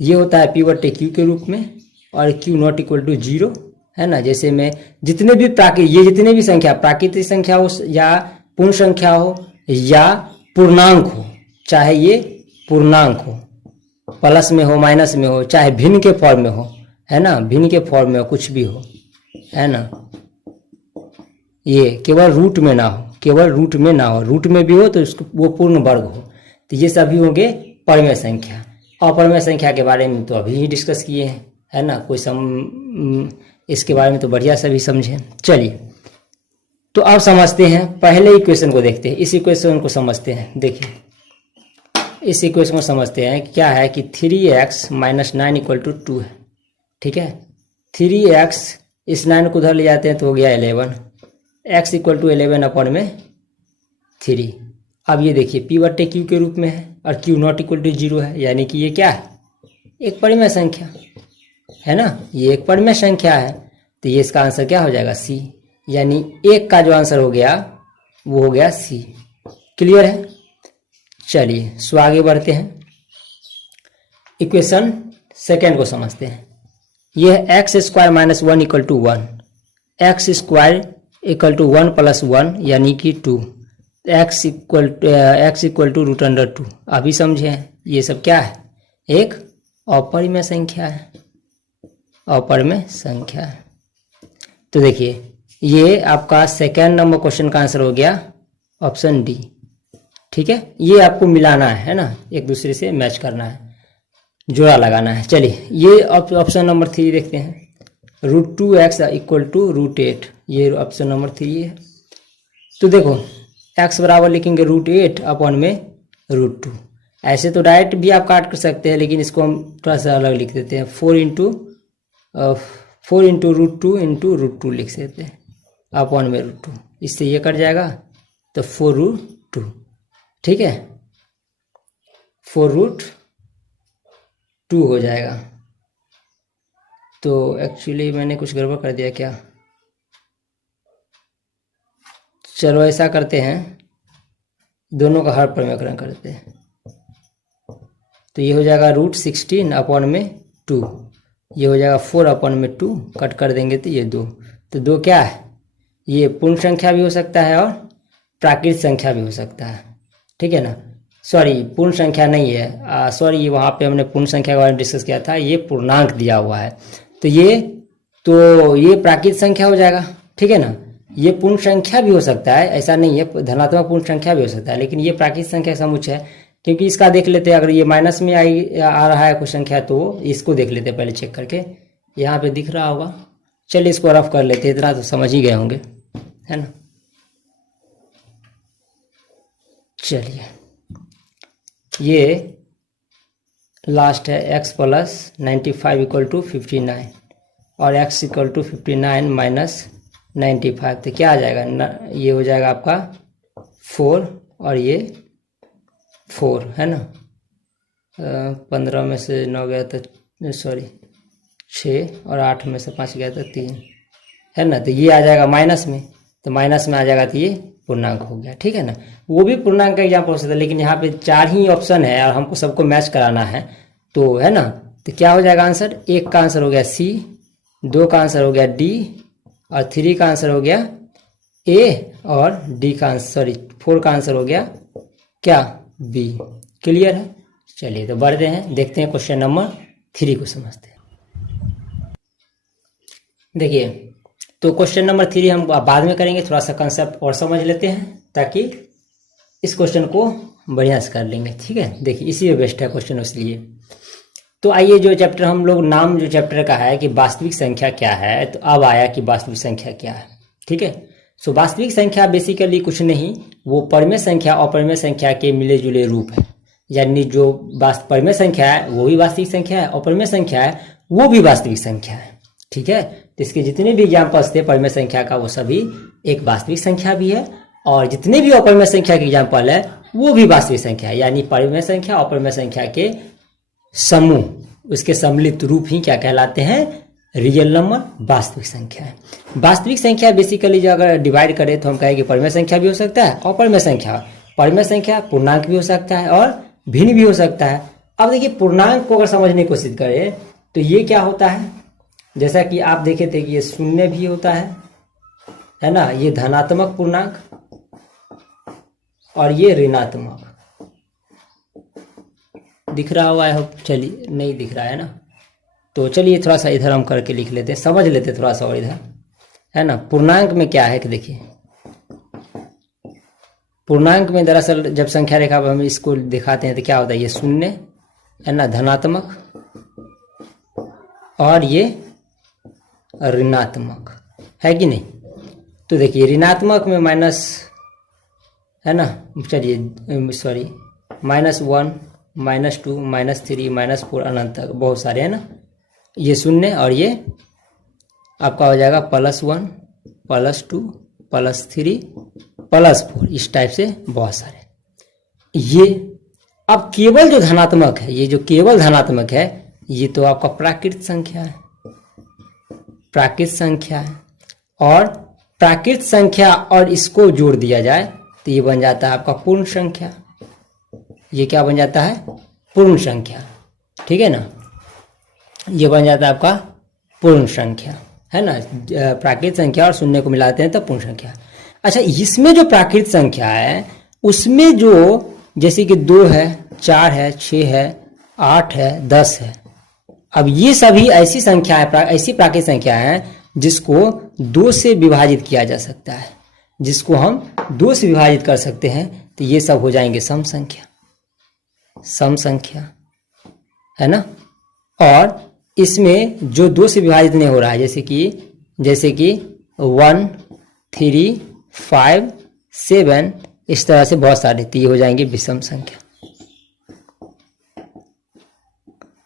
ये होता है p/q क्यू के रूप में, और q नॉट इक्वल टू 0, है ना। जैसे में जितने भी जितने भी संख्या, प्राकृतिक संख्या हो या पूर्ण संख्या हो या पूर्णांक हो, चाहे ये पूर्णांक हो, प्लस में हो माइनस में हो, चाहे भिन्न के फॉर्म में हो, है ना, भिन्न के फॉर्म में हो, कुछ भी हो, है ना। ये केवल रूट में ना हो, केवल रूट में ना हो, रूट में भी हो तो उसको वो पूर्ण वर्ग हो, तो ये सभी होंगे परिमेय संख्या। अपरिमेय संख्या के बारे में तो अभी ही डिस्कस किए हैं, है ना, इसके बारे में तो बढ़िया से भी समझे। चलिए, तो अब समझते हैं, पहले इक्वेशन को देखते हैं, इस इक्वेशन को समझते हैं। देखिए इस इक्वेशन को समझते हैं, क्या है कि 3x - 9 = 2 है, ठीक है। 3x, इस 9 को उधर ले जाते हैं तो हो गया 11, x = 11/3। अब ये देखिए p/q के रूप में है और q नॉट इक्वल टू 0 है, यानी कि ये क्या है, एक परिमेय संख्या, है ना, ये एक परिमेय संख्या है। तो ये इसका आंसर क्या हो जाएगा, c, यानी एक का जो आंसर हो गया वो हो गया c। क्लियर है। चलिए, सो आगे बढ़ते हैं, इक्वेशन सेकेंड को समझते हैं। ये है x² - 1 = 1, x² = 1 + 1 यानी कि 2, x = √2। अभी समझे हैं, ये सब क्या है, एक अपरिमेय संख्या है, अपरिमेय संख्या है। तो देखिए ये आपका सेकेंड नंबर क्वेश्चन का आंसर हो गया ऑप्शन डी, ठीक है। ये आपको मिलाना है ना, एक दूसरे से मैच करना है, जोड़ा लगाना है। चलिए, ये ऑप्शन नंबर 3 देखते हैं, √2x = √8, ये ऑप्शन नंबर 3 है। तो देखो x बराबर लिखेंगे √8/√2। ऐसे तो डायरेक्ट भी आप काट कर सकते हैं, लेकिन इसको हम थोड़ा सा अलग लिख देते हैं, 4 × √2 लिख देते हैं /√2। इससे ये कट जाएगा तो 4√2, ठीक है, 4√2 हो जाएगा। तो एक्चुअली मैंने कुछ गड़बड़ कर दिया क्या, चलो ऐसा करते हैं, दोनों का हर परिमेयकरण करते हैं। तो ये हो जाएगा √16/2, ये हो जाएगा 4/2, कट कर देंगे तो ये 2। तो 2 क्या है, ये पूर्ण संख्या भी हो सकता है और प्राकृतिक संख्या भी हो सकता है, ठीक है ना। सॉरी, पूर्ण संख्या नहीं है, सॉरी, वहाँ पे हमने पूर्ण संख्या के बारे में डिस्कस किया था, ये पूर्णांक दिया हुआ है। तो ये प्राकृतिक संख्या हो जाएगा, ठीक है ना। ये पूर्ण संख्या भी हो सकता है, ऐसा नहीं है, धनात्मक पूर्ण संख्या भी हो सकता है, लेकिन ये प्राकृतिक संख्या समुच्चय है। क्योंकि इसका देख लेते हैं, अगर ये माइनस में आ रहा है कोई संख्या तो इसको देख लेते हैं पहले चेक करके, यहाँ पे दिख रहा होगा। चलिए इसको रफ कर लेते हैं, इतना तो समझ ही गए होंगे, है ना। चलिए, ये लास्ट है x + 95 = 59 और x = 59 - 95। तो क्या आ जाएगा, ये हो जाएगा आपका 4 और ये 4 है ना। 15 में से 9 गया तो सॉरी 6 और 8 में से 5 गया तो 3 है ना। तो ये आ जाएगा माइनस में, तो माइनस में आ जाएगा तो ये पूर्णांक हो गया, ठीक है ना। वो भी पूर्णांक का एग्जाम्पल हो सकता है, लेकिन यहाँ पे 4 ही ऑप्शन है और हमको सबको मैच कराना है, तो है ना। तो क्या हो जाएगा आंसर, 1 का आंसर हो गया सी, 2 का आंसर हो गया डी और 3 का आंसर हो गया ए और डी का आंसर सॉरी 4 का आंसर हो गया क्या, बी। क्लियर है। चलिए तो बढ़ते हैं, देखते हैं क्वेश्चन नंबर 3 को समझते हैं। देखिए तो क्वेश्चन नंबर 3 हम बाद में करेंगे, थोड़ा सा कंसेप्ट और समझ लेते हैं ताकि इस क्वेश्चन को बढ़िया से कर लेंगे, ठीक है। देखिए इसी में बेस्ट है क्वेश्चन इसलिए। तो आइए जो चैप्टर हम लोग नाम जो चैप्टर का है कि वास्तविक संख्या क्या है, तो अब आया कि वास्तविक संख्या क्या है, ठीक है। सो वास्तविक संख्या बेसिकली कुछ नहीं, वो परिमेय संख्या और अपरिमेय संख्या के मिले जुले रूप है। यानी जो परिमेय संख्या है वो भी वास्तविक संख्या है, अपरिमेय संख्या है वो भी वास्तविक संख्या है, ठीक है। तो इसके जितने भी एग्जाम्पल्स थे परिमेय संख्या का वो सभी एक वास्तविक संख्या भी है, और जितने भी अपरिमेय संख्या के एग्जाम्पल है वो भी वास्तविक संख्या है। यानी परिमेय संख्या और अपरिमेय संख्या के समूह, उसके सम्मिलित रूप ही क्या कहलाते हैं, रियल नंबर, वास्तविक संख्या है। वास्तविक संख्या बेसिकली जो अगर डिवाइड करें तो हम कहेंगे परिमेय संख्या भी हो सकता है, अपरिमेय संख्या, परिमेय संख्या पूर्णांक भी हो सकता है और भिन्न भी हो सकता है। अब देखिए पूर्णांक को अगर समझने की कोशिश करें तो ये क्या होता है, जैसा कि आप देखे थे कि ये शून्य भी होता है ना, ये धनात्मक पूर्णांक और ये ऋणात्मक। दिख रहा हुआ है, चलिए नहीं दिख रहा है ना, तो चलिए थोड़ा सा इधर हम करके लिख लेते हैं, समझ लेते हैं थोड़ा सा और इधर, है ना। पूर्णांक में क्या है कि देखिए पूर्णांक में दरअसल जब संख्या रेखा पर हम इसको दिखाते हैं तो क्या होता है, ये शून्य है ना धनात्मक और ये ऋणात्मक है कि नहीं। तो देखिए ऋणात्मक में माइनस है ना, चलिए सॉरी -1 -2 -3 -4 अनंत तक बहुत सारे है ना। ये शून्य और ये आपका हो जाएगा +1 +2 +3 +4, इस टाइप से बहुत सारे। ये अब केवल जो धनात्मक है, ये जो केवल धनात्मक है ये तो आपका प्राकृत संख्या है, प्राकृत संख्या है। और प्राकृत संख्या और इसको जोड़ दिया जाए तो ये बन जाता है आपका पूर्ण संख्या। ये क्या बन जाता है, पूर्ण संख्या, ठीक है ना। ये बन जाता है आपका पूर्ण संख्या, है ना। प्राकृत संख्या और शून्य को मिलाते हैं तो पूर्ण संख्या। अच्छा, इसमें जो प्राकृत संख्या है उसमें जो जैसे कि 2 है, 4 है, 6 है, 8 है, 10 है। अब ये सभी ऐसी संख्या है, ऐसी प्राकृत संख्या है जिसको 2 से विभाजित किया जा सकता है, जिसको हम 2 से विभाजित कर सकते हैं। तो ये सब हो जाएंगे सम संख्या, सम संख्या, है ना। और इसमें जो 2 से विभाजित नहीं हो रहा है, जैसे कि 1 3 5 7 इस तरह से बहुत सारे, तो ये हो जाएंगे विषम संख्या,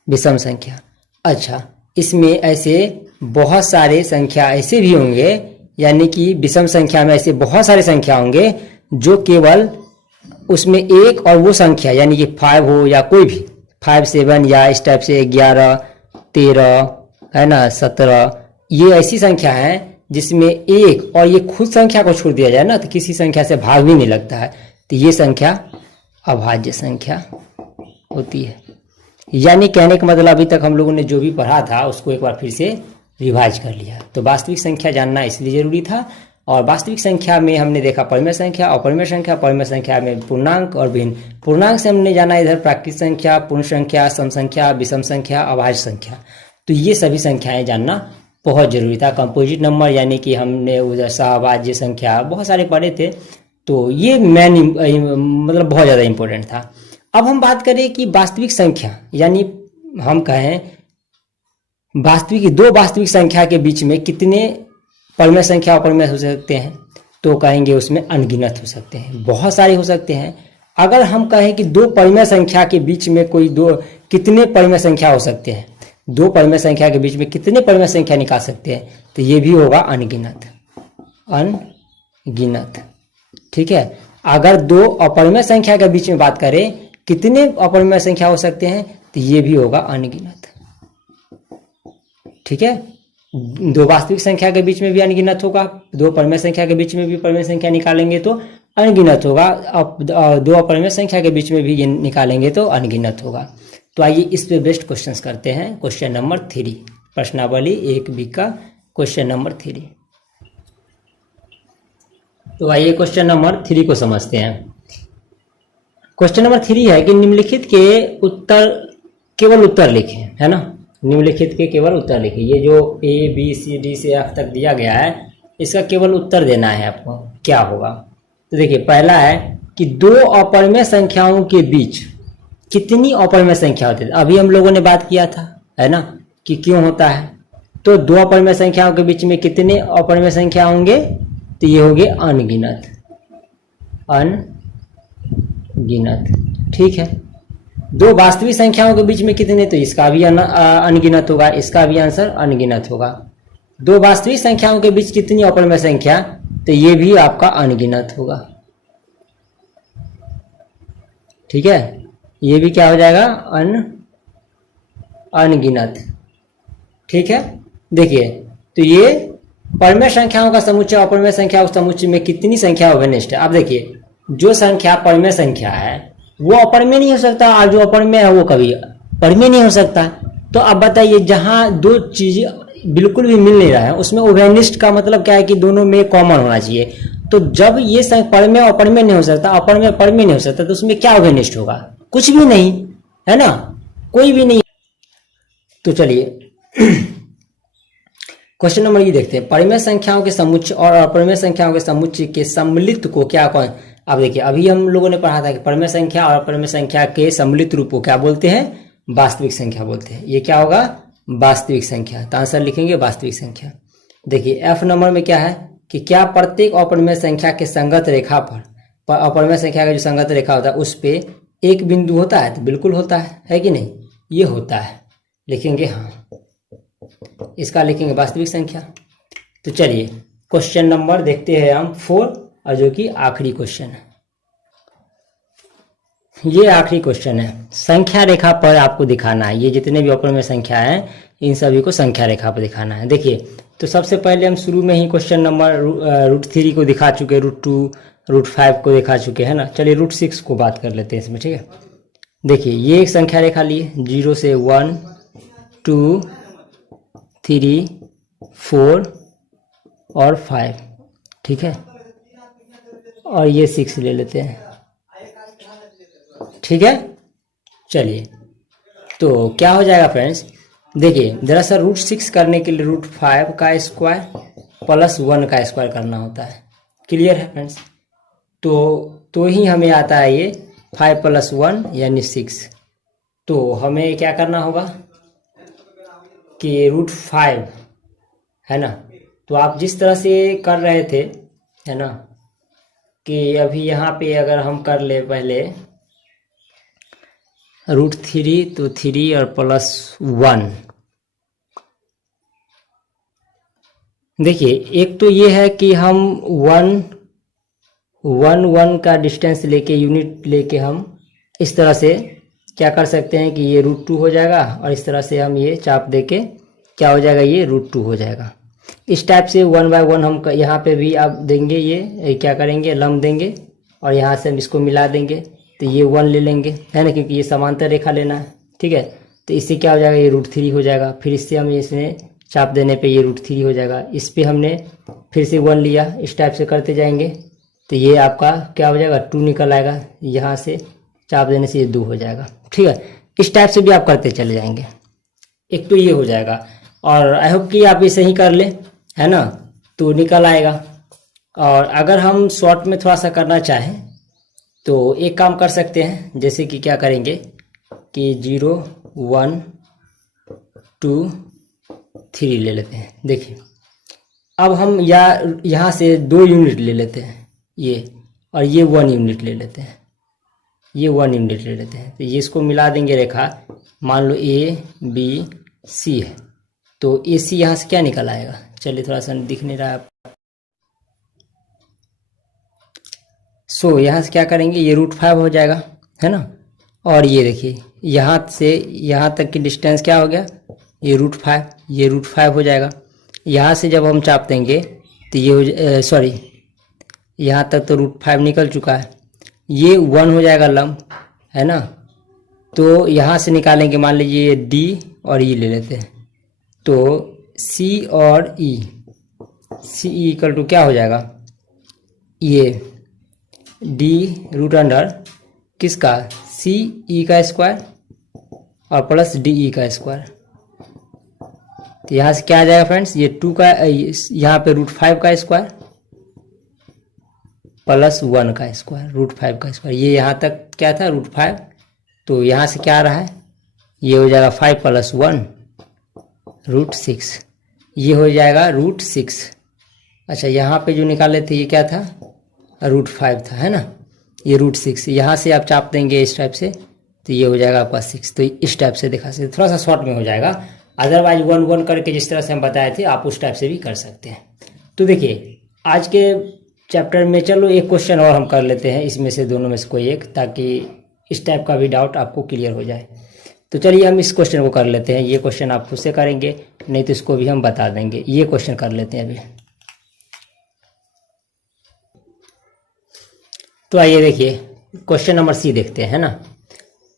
विषम संख्या। अच्छा, इसमें ऐसे बहुत सारे संख्या ऐसे भी होंगे, यानी कि विषम संख्या में ऐसे बहुत सारे संख्या होंगे जो केवल उसमें एक और वो संख्या, यानी कि 5 हो या कोई भी 5 7 या इस टाइप से 11 13 है ना 17, ये ऐसी संख्या है जिसमें एक और ये खुद संख्या को छोड़ दिया जाए ना तो किसी संख्या से भाग भी नहीं लगता है, तो ये संख्या अभाज्य संख्या होती है। यानी कहने का मतलब अभी तक हम लोगों ने जो भी पढ़ा था उसको एक बार फिर से रिवाइज कर लिया। तो वास्तविक संख्या जानना इसलिए जरूरी था। और वास्तविक संख्या में हमने देखा परिमेय संख्या, अपरिमेय संख्या, परिमेय संख्या में पूर्णांक और भिन्न। पूर्णांक से हमने जाना इधर प्राकृत संख्या, पूर्ण संख्या, सम संख्या, विषम संख्या, अभाज्य संख्या। तो ये सभी संख्याएं जानना बहुत जरूरी था। कंपोजिट नंबर यानी कि हमने उधर सहभाज्य संख्या बहुत सारे पढ़े थे, तो ये मतलब बहुत ज़्यादा इम्पोर्टेंट था। अब हम बात करें कि वास्तविक संख्या, यानी हम कहें वास्तविक 2 वास्तविक संख्या के बीच में कितने परिमेय संख्या अपरिमेय हो सकते हैं, तो कहेंगे उसमें अनगिनत हो सकते हैं, बहुत सारे हो सकते हैं। अगर हम कहें कि 2 परिमेय संख्या के बीच में कोई कितने परिमेय संख्या हो सकते हैं, 2 परिमेय संख्या के बीच में कितने परिमेय संख्या निकाल सकते हैं, तो ये भी होगा अनगिनत, अनगिनत, ठीक है। अगर दो अपरिमेय संख्या के बीच में बात करें कितने अपरिमेय संख्या हो सकते हैं, तो ये भी होगा अनगिनत। ठीक है, दो वास्तविक संख्या के बीच में भी अनगिनत होगा, दो परिमेय संख्या के बीच में भी परिमेय संख्या निकालेंगे तो अनगिनत होगा, अब दो अपरिमेय संख्या के बीच में भी निकालेंगे तो अनगिनत होगा। तो आइए इस पे बेस्ट क्वेश्चंस करते हैं। क्वेश्चन नंबर 3, प्रश्नावली 1B का क्वेश्चन नंबर 3। तो आइए क्वेश्चन नंबर 3 को समझते हैं। क्वेश्चन नंबर 3 है कि निम्नलिखित के उत्तर, केवल उत्तर लिखें, है ना, निम्नलिखित के केवल उत्तर लिखिए। ये जो ABCD से F तक दिया गया है इसका केवल उत्तर देना है आपको, क्या होगा। तो देखिए पहला है कि दो अपरिमेय संख्याओं के बीच कितनी अपरिमेय संख्या होती है। अभी हम लोगों ने बात किया था, है ना, कि क्यों होता है। तो दो अपरिमेय संख्याओं के बीच में कितने अपरिमेय संख्या होंगे, तो ये होंगे अनगिनत, अनगिनत। ठीक है, दो वास्तविक संख्याओं के बीच में कितने, तो इसका भी अनगिनत होगा, इसका भी आंसर अनगिनत होगा। दो वास्तविक संख्याओं के बीच कितनी अपरिमेय संख्या, तो ये भी आपका अनगिनत होगा। ठीक है, ये भी क्या हो जाएगा, अनगिनत। ठीक है, देखिए तो ये परिमेय संख्याओं का समुच्चय अपरिमेय संख्याओं के समुच्चय में कितनी संख्या ओवरनिष्ठ है। अब देखिए जो संख्या परिमेय संख्या है वो अपरिमेय नहीं हो सकता, और जो अपरिमेय है वो कभी परिमेय नहीं हो सकता। तो अब बताइए जहां दो चीजें बिल्कुल भी मिल नहीं रहा है उसमें उभयनिष्ठ का मतलब क्या है कि दोनों में कॉमन होना चाहिए। तो जब ये परिमेय अपरिमेय नहीं हो सकता, अपरिमेय परिमेय नहीं हो सकता, तो उसमें क्या उभयनिष्ठ होगा, कुछ भी नहीं, है ना, कोई भी नहीं। तो चलिए क्वेश्चन नंबर ये देखते हैं, परिमेय संख्याओं के समुच्चय और अपरिमेय संख्याओं के समुच्चय के सम्मिलित को क्या कौन। अब देखिए अभी हम लोगों ने पढ़ा था कि परिमेय संख्या और अपरिमेय संख्या के सम्मिलित रूप को क्या बोलते हैं, वास्तविक संख्या बोलते हैं। ये क्या होगा, वास्तविक संख्या। तो आंसर लिखेंगे वास्तविक संख्या। देखिए F नंबर में क्या है कि क्या प्रत्येक अपरिमेय संख्या के संगत रेखा पर अपरिमेय संख्या का जो संगत रेखा होता है उस पे एक बिंदु होता है, तो बिल्कुल होता है कि नहीं, ये होता है, लिखेंगे हाँ, इसका लिखेंगे वास्तविक संख्या। तो चलिए क्वेश्चन नंबर देखते हैं हम 4, और जो कि आखिरी क्वेश्चन है। ये आखिरी क्वेश्चन है, संख्या रेखा पर आपको दिखाना है, ये जितने भी अपरिमेय संख्या हैं इन सभी को संख्या रेखा पर दिखाना है। देखिए तो सबसे पहले हम शुरू में ही क्वेश्चन नंबर √3 को दिखा चुके, √2 √5 को दिखा चुके हैं ना। चलिए √6 को बात कर लेते हैं इसमें। ठीक है, देखिए ये एक संख्या रेखा लिए 0 से 1 2 3 4 और 5। ठीक है, और ये 6 ले लेते हैं। ठीक है, चलिए तो क्या हो जाएगा फ्रेंड्स, देखिए दरअसल √6 करने के लिए √5 का स्क्वायर प्लस 1 का स्क्वायर करना होता है। क्लियर है फ्रेंड्स, तो ही हमें आता है ये 5 + 1 यानी 6। तो हमें क्या करना होगा कि √5 है ना, तो आप जिस तरह से कर रहे थे, है ना, कि अभी यहाँ पे अगर हम कर ले पहले √3 तो 3 और +1। देखिए एक तो ये है कि हम 1 का डिस्टेंस लेके यूनिट लेके हम इस तरह से क्या कर सकते हैं कि ये √2 हो जाएगा, और इस तरह से हम ये चाप देके क्या हो जाएगा, ये √2 हो जाएगा। इस टाइप से 1 बाय 1 हम यहाँ पे भी आप देंगे, ये क्या करेंगे, लंब देंगे, और यहाँ से हम इसको मिला देंगे, तो ये 1 ले लेंगे, है ना, क्योंकि ये समांतर रेखा लेना है। ठीक है, तो इससे क्या हो जाएगा, ये √3 हो जाएगा। फिर इससे हम इसमें चाप देने पे ये √3 हो जाएगा। इस पे हमने फिर से 1 लिया, इस टाइप से करते जाएंगे, तो ये आपका क्या हो जाएगा, 2 निकल आएगा। यहाँ से चाप देने से ये 2 हो जाएगा। ठीक है, इस टाइप से भी आप करते चले जाएंगे। एक तो ये हो जाएगा, और आई होप कि आप इसे ही कर ले, है ना, तो निकल आएगा। और अगर हम शॉर्ट में थोड़ा सा करना चाहें तो एक काम कर सकते हैं, जैसे कि क्या करेंगे कि 0 1 2 3 ले लेते हैं। देखिए अब हम यहाँ से 2 यूनिट ले लेते हैं ये, और ये 1 यूनिट ले लेते हैं, ये 1 यूनिट ले लेते हैं। तो ये इसको मिला देंगे रेखा, मान लो ABC है, तो AC यहाँ से क्या निकल आएगा, चलिए थोड़ा सा दिख नहीं रहा है, सो यहाँ से क्या करेंगे, ये √5 हो जाएगा, है ना। और ये देखिए यहाँ से यहाँ तक की डिस्टेंस क्या हो गया, ये √5, ये √5 हो जाएगा। यहाँ से जब हम चाप देंगे तो ये सॉरी यहाँ तक तो √5 निकल चुका है, ये 1 हो जाएगा लंब, है ना। तो यहाँ से निकालेंगे, मान लीजिए ये D और E ले लेते हैं, तो C और E, C इक्वल टू क्या हो जाएगा, ये D रूट अंडर किसका, CE का स्क्वायर और प्लस DE का स्क्वायर। तो यहाँ से क्या आ जाएगा फ्रेंड्स, ये 2 का यहाँ पे √5 का स्क्वायर प्लस 1 का स्क्वायर, √5 का स्क्वायर। ये यहाँ तक क्या था, √5, तो यहाँ से क्या आ रहा है, ये हो जाएगा 5 + 1 √6, ये हो जाएगा √6। अच्छा यहाँ पे जो निकाले थे ये क्या था, √5 था, है ना। ये √6, यहाँ से आप चाप देंगे इस टाइप से तो ये हो जाएगा आपका 6। तो इस टाइप से दिखा सकते, थोड़ा सा शॉर्ट में हो जाएगा, अदरवाइज 1 1 करके जिस तरह से हम बताए थे आप उस टाइप से भी कर सकते हैं। तो देखिए आज के चैप्टर में चलो एक क्वेश्चन और हम कर लेते हैं, इसमें से दोनों में से कोई एक, ताकि इस टाइप का भी डाउट आपको क्लियर हो जाए। तो चलिए हम इस क्वेश्चन को कर लेते हैं, ये क्वेश्चन आप खुद से करेंगे, नहीं तो इसको भी हम बता देंगे। ये क्वेश्चन कर लेते हैं अभी। तो आइए देखिए क्वेश्चन नंबर C देखते हैं, है ना।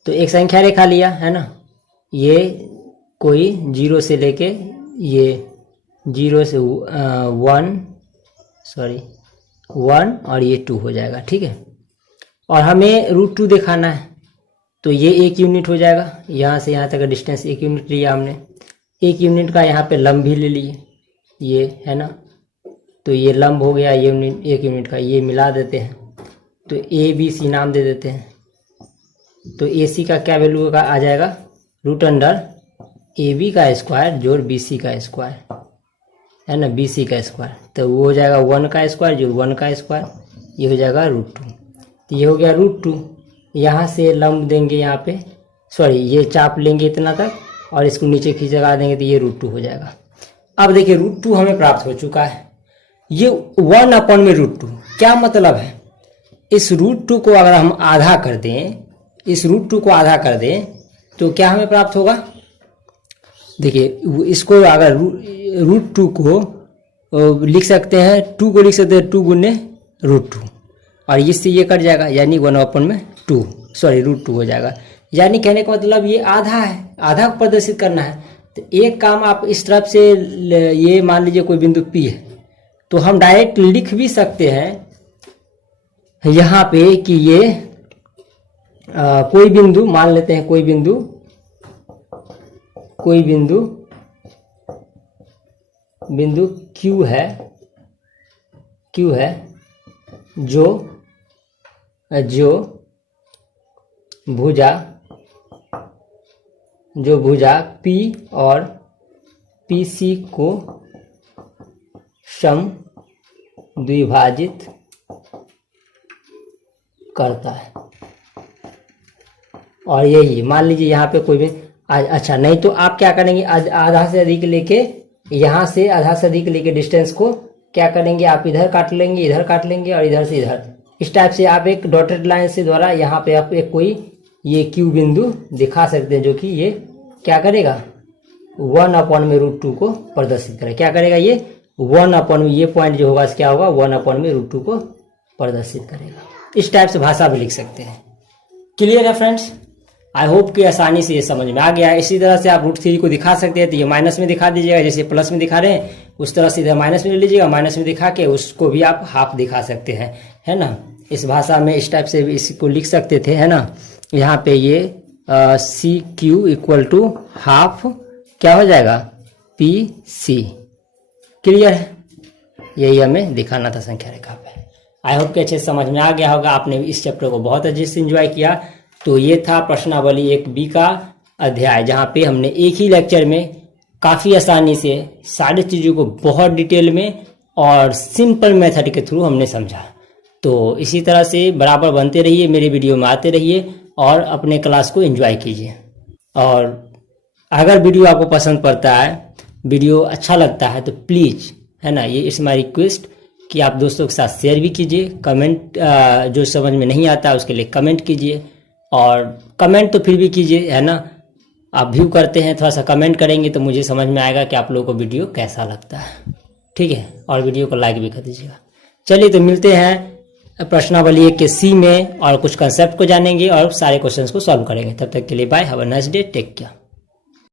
तो एक संख्या रेखा लिया, है ना, ये कोई 0 से लेके ये 0 से 1 और ये 2 हो जाएगा, ठीक है। और हमें √2 दिखाना है, तो ये 1 यूनिट हो जाएगा, यहाँ से यहाँ तक का डिस्टेंस 1 यूनिट लिया हमने, 1 यूनिट का यहाँ पे लंब भी ले लिए, ये है ना। तो ये लंब हो गया, ये 1 यूनिट का, ये मिला देते हैं, तो ABC नाम दे देते हैं। तो AC का क्या वैल्यू का आ जाएगा, √AB का स्क्वायर जोड़ BC का स्क्वायर, है ना, BC का स्क्वायर। तो वो हो जाएगा 1 का स्क्वायर जोड़ 1 का स्क्वायर, ये हो जाएगा √2। तो ये हो गया √2। यहाँ से लंब देंगे, यहाँ पे सॉरी ये चाप लेंगे इतना तक और इसको नीचे खींच लगा देंगे, तो ये √2 हो जाएगा। अब देखिए √2 हमें प्राप्त हो चुका है, ये 1/√2 क्या मतलब है, इस √2 को अगर हम आधा कर दें, इस √2 को आधा कर दें तो क्या हमें प्राप्त होगा। देखिए इसको अगर √2 को लिख सकते हैं, 2 को लिख सकते हैं 2 गुने √2 और इससे ये कट जाएगा, यानी 1/2 सॉरी √2 हो जाएगा। यानी कहने का मतलब ये आधा है, आधा को प्रदर्शित करना है। तो एक काम आप इस तरफ से, ये मान लीजिए कोई बिंदु P है, तो हम डायरेक्ट लिख भी सकते हैं यहाँ पे कि ये कोई बिंदु मान लेते हैं, कोई बिंदु Q है जो भुजा P और PC को द्विभाजित करता है। और यही मान लीजिए यहाँ पे कोई भी अच्छा नहीं, तो आप क्या करेंगे, आधा से अधिक लेके, यहाँ से आधा से अधिक लेके डिस्टेंस को क्या करेंगे, आप इधर काट लेंगे, इधर काट लेंगे और इधर से इधर, इस टाइप से आप एक डॉटेड लाइन से द्वारा यहाँ पे आप एक कोई ये Q बिंदु दिखा सकते हैं, जो कि ये क्या करेगा, 1/√2 को प्रदर्शित करेगा। क्या करेगा, ये 1/, ये पॉइंट जो होगा क्या होगा, 1/√2 को प्रदर्शित करेगा। इस टाइप से भाषा भी लिख सकते हैं। क्लियर है फ्रेंड्स, आई होप कि आसानी से ये समझ में आ गया। इसी तरह से आप √3 को दिखा सकते हैं, तो ये माइनस में दिखा दीजिएगा, जैसे प्लस में दिखा रहे हैं उस तरह से इधर माइनस में ले लीजिएगा, माइनस में दिखा के उसको भी आप हाफ दिखा सकते हैं, है ना। इस भाषा में इस टाइप से भी इसको लिख सकते थे, है ना। यहाँ पे ये CQ इक्वल टू हाफ क्या हो जाएगा, PC। क्लियर है, यही हमें दिखाना था संख्या रेखा पे। आई होप कि अच्छे से समझ में आ गया होगा, आपने इस चैप्टर को बहुत अच्छे से एंजॉय किया। तो ये था प्रश्नावली 1B का अध्याय, जहाँ पे हमने एक ही लेक्चर में काफ़ी आसानी से सारी चीज़ों को बहुत डिटेल में और सिंपल मेथड के थ्रू हमने समझा। तो इसी तरह से बराबर बनते रहिए, मेरे वीडियो में आते रहिए और अपने क्लास को एंजॉय कीजिए। और अगर वीडियो आपको पसंद पड़ता है, वीडियो अच्छा लगता है, तो प्लीज़, है ना, ये इट्स माय रिक्वेस्ट कि आप दोस्तों के साथ शेयर भी कीजिए। कमेंट जो समझ में नहीं आता उसके लिए कमेंट कीजिए, और कमेंट तो फिर भी कीजिए, है ना। आप व्यू करते हैं, थोड़ा सा कमेंट करेंगे तो मुझे समझ में आएगा कि आप लोगों को वीडियो कैसा लगता है। ठीक है, और वीडियो को लाइक भी कर दीजिएगा। चलिए तो मिलते हैं प्रश्नावली 1 के सी में, और कुछ कंसेप्ट को जानेंगे और सारे क्वेश्चंस को सॉल्व करेंगे। तब तक के लिए bye, have a nice day, take care.